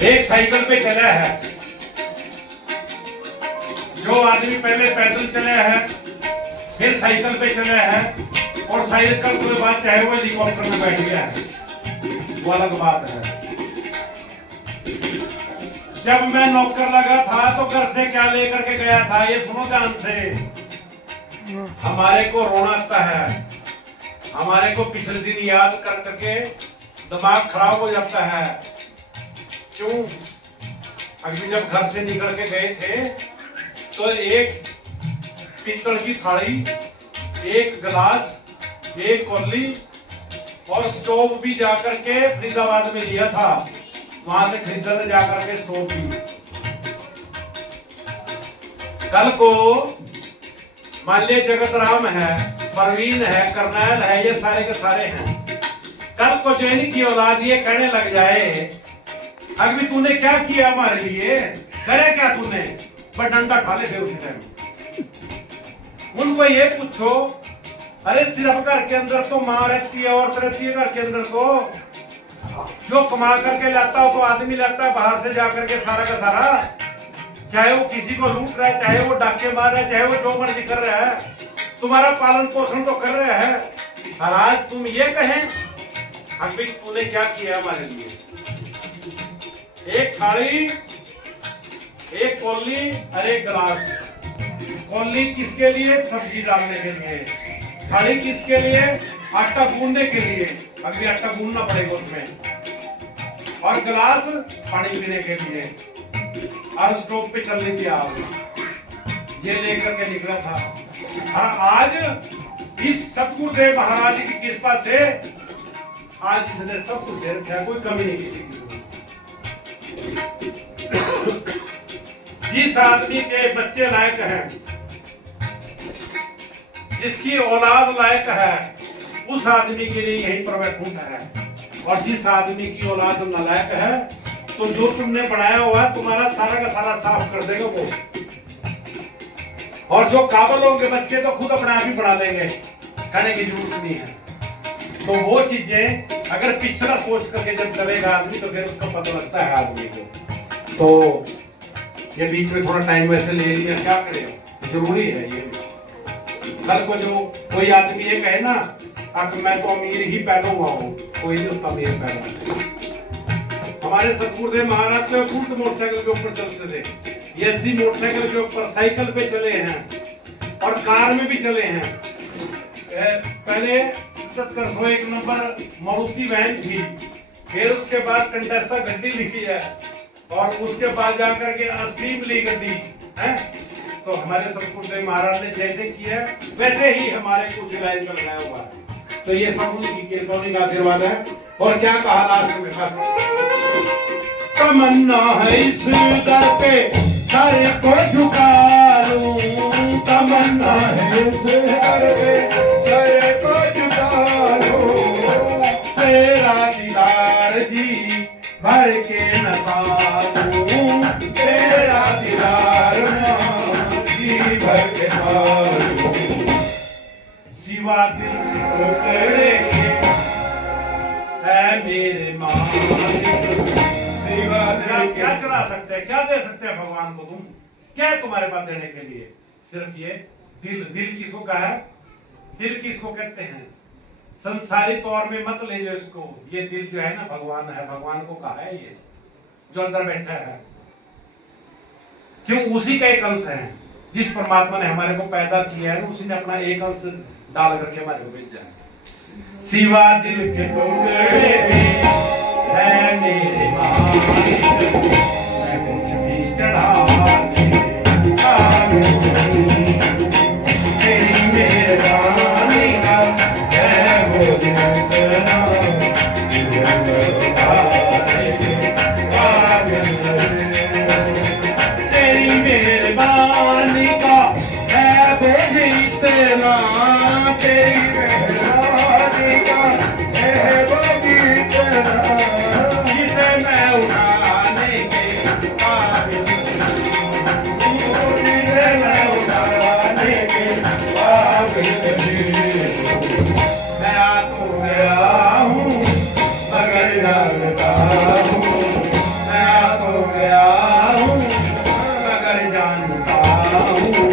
एक साइकिल पे चला है, जो आदमी पहले पैदल चला है फिर साइकिल पे चला है और साइकिल के बाद चाहे वो हेलीकॉप्टर में बैठ गया है, वो अलग बात है। जब मैं नौकर लगा था तो घर से क्या लेकर के गया था, ये सुनो ध्यान से। हमारे को रोना आता है, हमारे को पिछले दिन याद कर करके दिमाग खराब हो जाता है। क्यों? अभी जब घर से निकल के गए थे तो एक पीतल की थाली, एक गिलास, एक कौली और स्टोव भी जाकर के फरीदाबाद में लिया था, वहां से खरीदा था जाकर के स्टोव भी। कल को मान लिया जगत राम है, परवीन है, करनैल है, ये सारे के सारे हैं। कल को जैनी की औलाद ये कहने लग जाए अभी तूने क्या किया हमारे लिए, करे क्या तूने, बट डंडा खा ले फिर उसी टाइम। उनको ये पूछो, अरे सिर्फ घर के अंदर तो माँ रहती है, औरत रहती है घर के अंदर, तो जो कमा करके लाता हो तो आदमी लाता है बाहर से जाकर के सारा का सारा, चाहे वो किसी को लूट रहा है, चाहे वो डाके मार रहा है, चाहे वो जो मर्जी कर रहा है, तुम्हारा पालन पोषण तो कर रहा है। और आज तुम ये कहें अभी तूने क्या किया हमारे लिए। एक थाली, एक कौली और एक गिलास। कौली किसके लिए? सब्जी डालने के लिए। थाली किसके लिए? आटा गूंदने के लिए, अभी आटा गूंदना पड़ेगा उसमें। और गिलास पानी पीने के लिए, और स्टोव पे चलने की आग, ये लेकर के निकला था। और आज इस सतगुरुदेव महाराज की कृपा से आज इसने सब कुछ दे रखा है, कोई कमी नहीं किसी की। जिस आदमी के बच्चे लायक हैं, जिसकी औलाद लायक है, उस आदमी के लिए यही पर वैकुंठ है। और जिस आदमी की औलाद नालायक है तो जो तुमने बनाया हुआ है तुम्हारा सारा का सारा साफ कर देगा वो। और जो काबिल होंगे बच्चे तो खुद अपने आप ही बना लेंगे, कहने की जरूरत नहीं है। तो वो चीजें अगर पिछला सोच करके जब चलेगा आदमी तो फिर उसका पता लगता है आदमी को। तो ये बीच में थोड़ा टाइम वैसे ले लिया, क्या करें, जरूरी है ये। कल को जो कोई आदमी ये कहे ना मैं तो अमीर ही पैदा हुआ हूँ, कोई नहीं उसका अमीर पैदा। हमारे सतगुरुदेव महाराज तो खुद मोटरसाइकिल के ऊपर चलते थे, ये ऐसी मोटरसाइकिल के ऊपर, साइकिल पे चले हैं और कार में भी चले हैं। पहले 7701 नंबर मारुति वैन थी, फिर उसके बाद कंटेसा गड्डी ली है, और उसके बाद जाकर के अस्ट्रीम ली गड्डी है। तो हमारे सतगुरुदेव महाराज ने जैसे किया वैसे ही हमारे को सिलाई में लगाया हुआ है। तो ये सब उनकी कृपा, उनका आशीर्वाद है। और क्या कहा लास्ट में, तमन्ना है इस दर पे सर को झुका लूं, तमन्ना है इस दर पे सर को झुका लूं, तेरा दीदार जी भर के न पाऊं, तेरा दीदार जी भर के पाऊं, सिवा दिल के टुकड़े है मेरे मालिक, सिवा दिल क्या चढ़ा सकते हैं, क्या दे सकते हैं भगवान को तुम, क्या है तुम्हारे पास देने के लिए? सिर्फ ये दिल। दिल किसको कहा है? दिल किसको कहते हैं? संसारी तौर में मत ले लो इसको, ये दिल जो है ना भगवान है, भगवान को कहा है ये जो अंदर बैठा है। क्यों? उसी का एक अंश है, जिस परमात्मा ने हमारे को पैदा किया है, उसी ने अपना एक अंश डाल करके हमारे को भेजा है। सिवा दिल के टुकड़े है मेरे मालिक, मैं कुछ भी चढ़ाने तेरी मेहरबानी का है वो दिखना, तेरी मेहरबानी का है वो जीतना, तेरी मेहरबानी का है वो जीतना, जिसे मैं उठाने आऊं